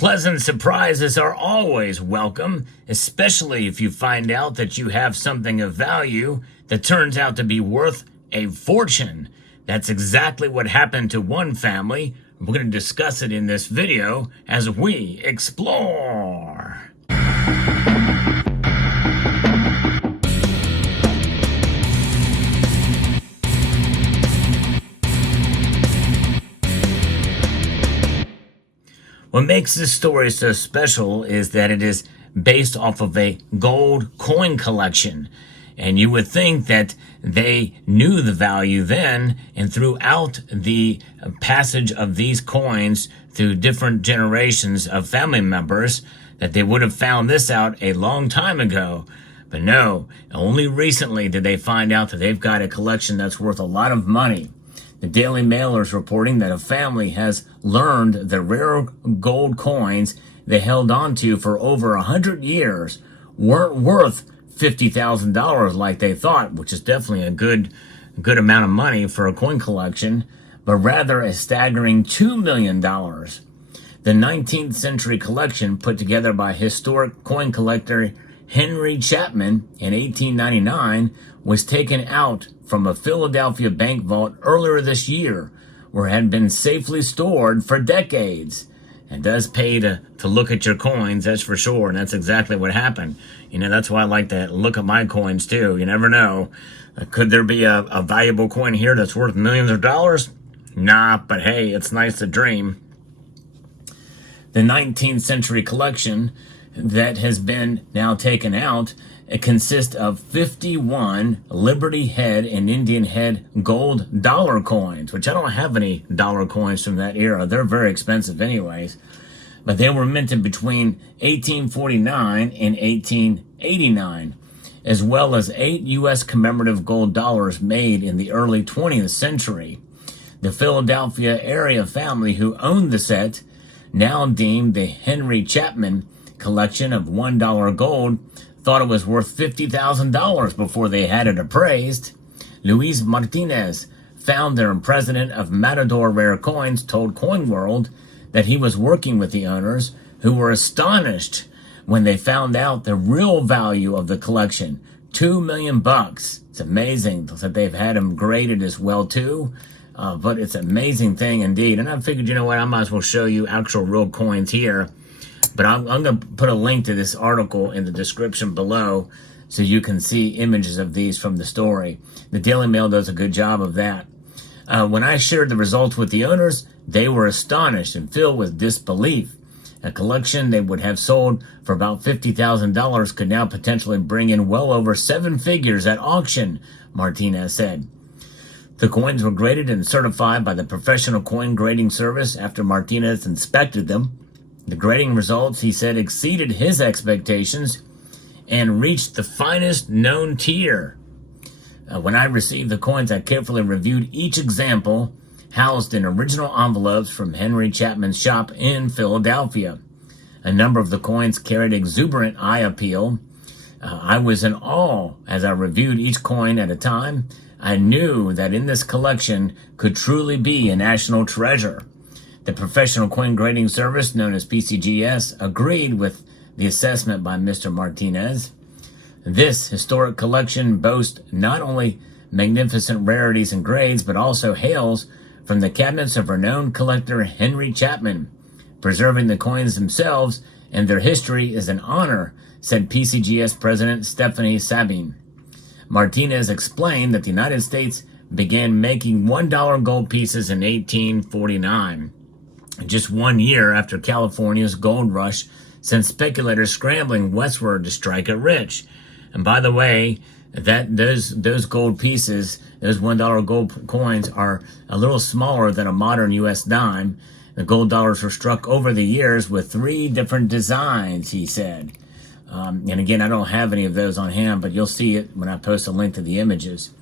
Pleasant surprises are always welcome, especially if you find out that you have something of value that turns out to be worth a fortune. That's exactly what happened to one family. We're going to discuss it in this video as we explore. What makes this story so special is that it is based off of a gold coin collection. And you would think that they knew the value then, and throughout the passage of these coins through different generations of family members, that they would have found this out a long time ago. But no, only recently did they find out that they've got a collection that's worth a lot of money. The Daily Mail is reporting that a family has learned the rare gold coins they held on to for over 100 years weren't worth $50,000 like they thought, which is definitely a good amount of money for a coin collection, but rather a staggering $2 million. The 19th century collection, put together by historic coin collector Henry Chapman in 1899, was taken out from a Philadelphia bank vault earlier this year, where it had been safely stored for decades. It does pay to look at your coins, that's for sure, and that's exactly what happened. You know, that's why I like to look at my coins too. You never know. Could there be a valuable coin here that's worth millions of dollars? Nah, but hey, it's nice to dream. The 19th century collection that has been now taken out, it consists of 51 Liberty Head and Indian Head gold dollar coins, which I don't have any dollar coins from that era. They're very expensive anyways. But they were minted between 1849 and 1889, as well as 8 U.S. commemorative gold dollars made in the early 20th century. The Philadelphia area family who owned the set now deemed the Henry Chapman collection of $1 gold thought it was worth $50,000 before they had it appraised. Luis Martinez, founder and president of Matador Rare Coins, told Coin World that he was working with the owners, who were astonished when they found out the real value of the collection, $2 million. It's amazing that they've had them graded as well too, but it's an amazing thing indeed. And I figured, you know what, I might as well show you actual real coins here. But I'm going to put a link to this article in the description below so you can see images of these from the story. The Daily Mail does a good job of that. When I shared the results with the owners, they were astonished and filled with disbelief. A collection they would have sold for about $50,000 could now potentially bring in well over 7 figures at auction, Martinez said. The coins were graded and certified by the Professional Coin Grading Service after Martinez inspected them. The grading results, he said, exceeded his expectations and reached the finest known tier. When I received the coins, I carefully reviewed each example, housed in original envelopes from Henry Chapman's shop in Philadelphia. A number of the coins carried exuberant eye appeal. I was in awe as I reviewed each coin at a time. I knew that in this collection could truly be a national treasure. The Professional Coin Grading Service, known as PCGS, agreed with the assessment by Mr. Martinez. This historic collection boasts not only magnificent rarities and grades, but also hails from the cabinets of renowned collector Henry Chapman. Preserving the coins themselves and their history is an honor, said PCGS President Stephanie Sabine. Martinez explained that the United States began making $1 gold pieces in 1849. Just 1 year after California's gold rush sent speculators scrambling westward to strike it rich. And by the way, those gold pieces, those $1 gold coins, are a little smaller than a modern U.S. dime. The gold dollars were struck over the years with 3 different designs, he said. And again, I don't have any of those on hand, but you'll see it when I post a link to the images.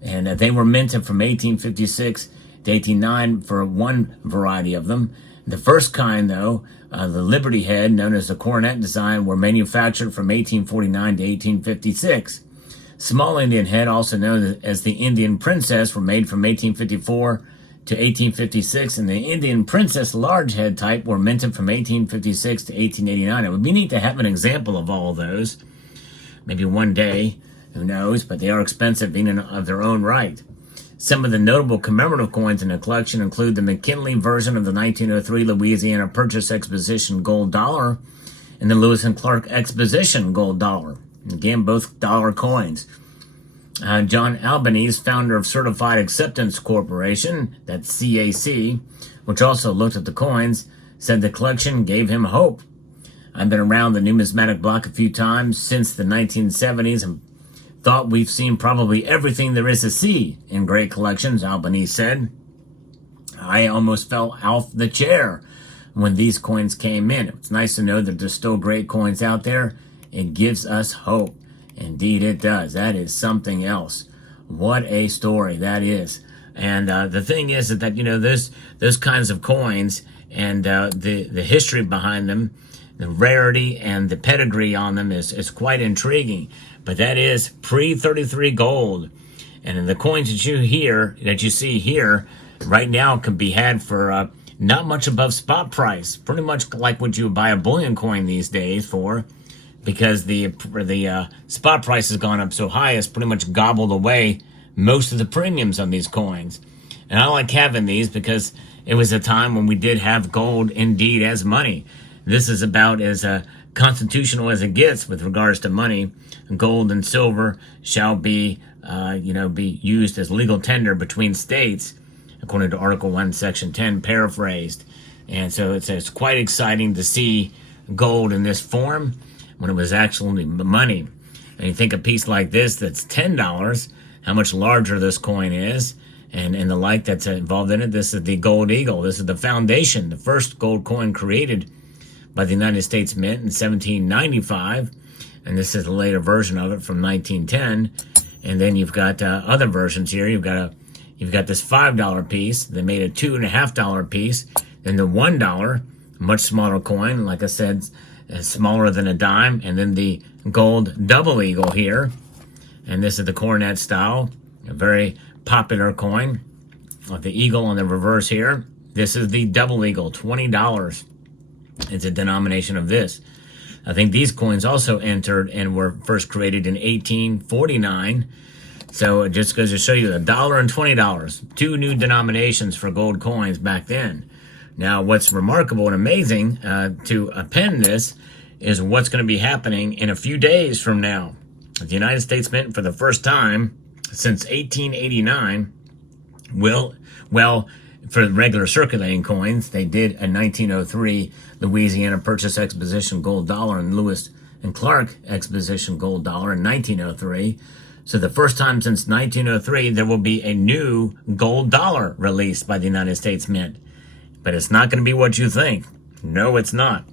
And they were minted from 1856 to 1809 for one variety of them. The first kind, though, the Liberty Head, known as the Coronet design, were manufactured from 1849 to 1856. Small Indian Head, also known as the Indian Princess, were made from 1854 to 1856, and the Indian Princess large head type were minted from 1856 to 1889. It would be neat to have an example of all of those. Maybe one day, who knows, but they are expensive in of their own right. Some of the notable commemorative coins in the collection include the McKinley version of the 1903 Louisiana Purchase Exposition gold dollar and the Lewis and Clark Exposition gold dollar. Again, both dollar coins. John Albanese, founder of Certified Acceptance Corporation, that's CAC, which also looked at the coins, said the collection gave him hope. I've been around the numismatic block a few times since the 1970s and thought we've seen probably everything there is to see in great collections, Albanese said. I almost fell off the chair when these coins came in. It's nice to know that there's still great coins out there. It gives us hope. Indeed it does. That is something else. What a story that is. And the thing is that those kinds of coins and the history behind them, the rarity and the pedigree on them is quite intriguing. But that is pre-33 gold. And the coins that you see here right now can be had for not much above spot price. Pretty much like what you would buy a bullion coin these days for, because the spot price has gone up so high, it's pretty much gobbled away most of the premiums on these coins. And I like having these because it was a time when we did have gold indeed as money. This is about as constitutional as it gets with regards to money. Gold and silver shall be used as legal tender between states, according to Article 1, Section 10, paraphrased. And so it's quite exciting to see gold in this form when it was actually money. And you think a piece like this that's $10, how much larger this coin is, and the like that's involved in it. This is the Gold Eagle. This is the foundation, the first gold coin created by the United States Mint in 1795. And this is a later version of it from 1910. And then you've got other versions here. You've got this $5 piece. They made a $2.50 piece. Then the $1, much smaller coin, like I said, smaller than a dime. And then the gold double eagle here. And this is the coronet style, a very popular coin with the eagle on the reverse here. This is the double eagle, $20. It's a denomination of this. I think these coins also entered and were first created in 1849. So it just goes to show you $1 and $20, two new denominations for gold coins back then. Now, what's remarkable and amazing to append this is what's going to be happening in a few days from now. The United States Mint, for the first time since 1889, for regular circulating coins, they did a 1903 Louisiana Purchase Exposition gold dollar and Lewis and Clark Exposition gold dollar in 1903. So the first time since 1903, there will be a new gold dollar released by the United States Mint. But it's not going to be what you think. No, it's not.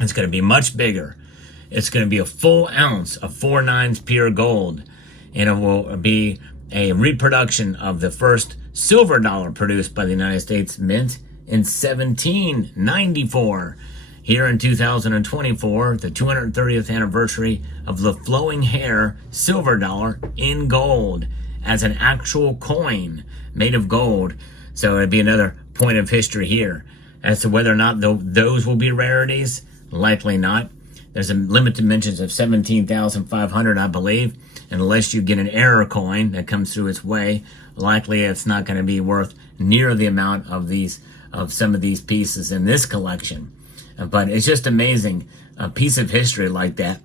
It's going to be much bigger. It's going to be a full ounce of 4/9 pure gold. And it will be a reproduction of the first silver dollar produced by the United States Mint in 1794. Here in 2024, the 230th anniversary of the flowing hair silver dollar in gold as an actual coin made of gold. So it'd be another point of history here. As to whether or not those will be rarities, likely not. There's a limited mentions of 17,500, I believe. And unless you get an error coin that comes through its way, likely it's not going to be worth near the amount of some of these pieces in this collection. But it's just amazing, a piece of history like that,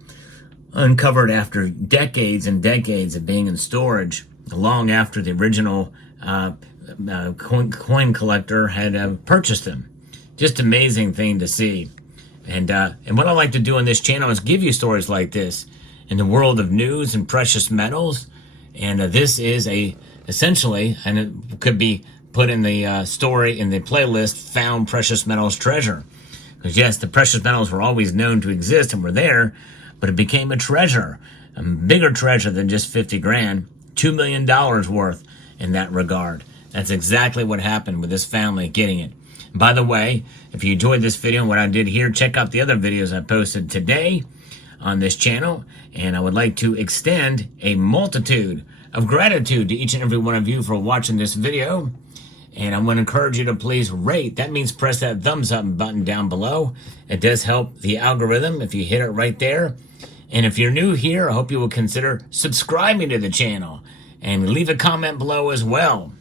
uncovered after decades and decades of being in storage, long after the original coin collector had purchased them. Just amazing thing to see. And what I like to do on this channel is give you stories like this in the world of news and precious metals. And this is essentially, and it could be put in the story in the playlist, Found Precious Metals Treasure. Because yes, the precious metals were always known to exist and were there, but it became a treasure, a bigger treasure than just 50 grand, $2 million worth in that regard. That's exactly what happened with this family getting it. By the way, if you enjoyed this video and what I did here, check out the other videos I posted today on this channel. And I would like to extend a multitude of gratitude to each and every one of you for watching this video. And I'm going to encourage you to please rate. That means press that thumbs up button down below. It does help the algorithm if you hit it right there. And if you're new here, I hope you will consider subscribing to the channel and leave a comment below as well.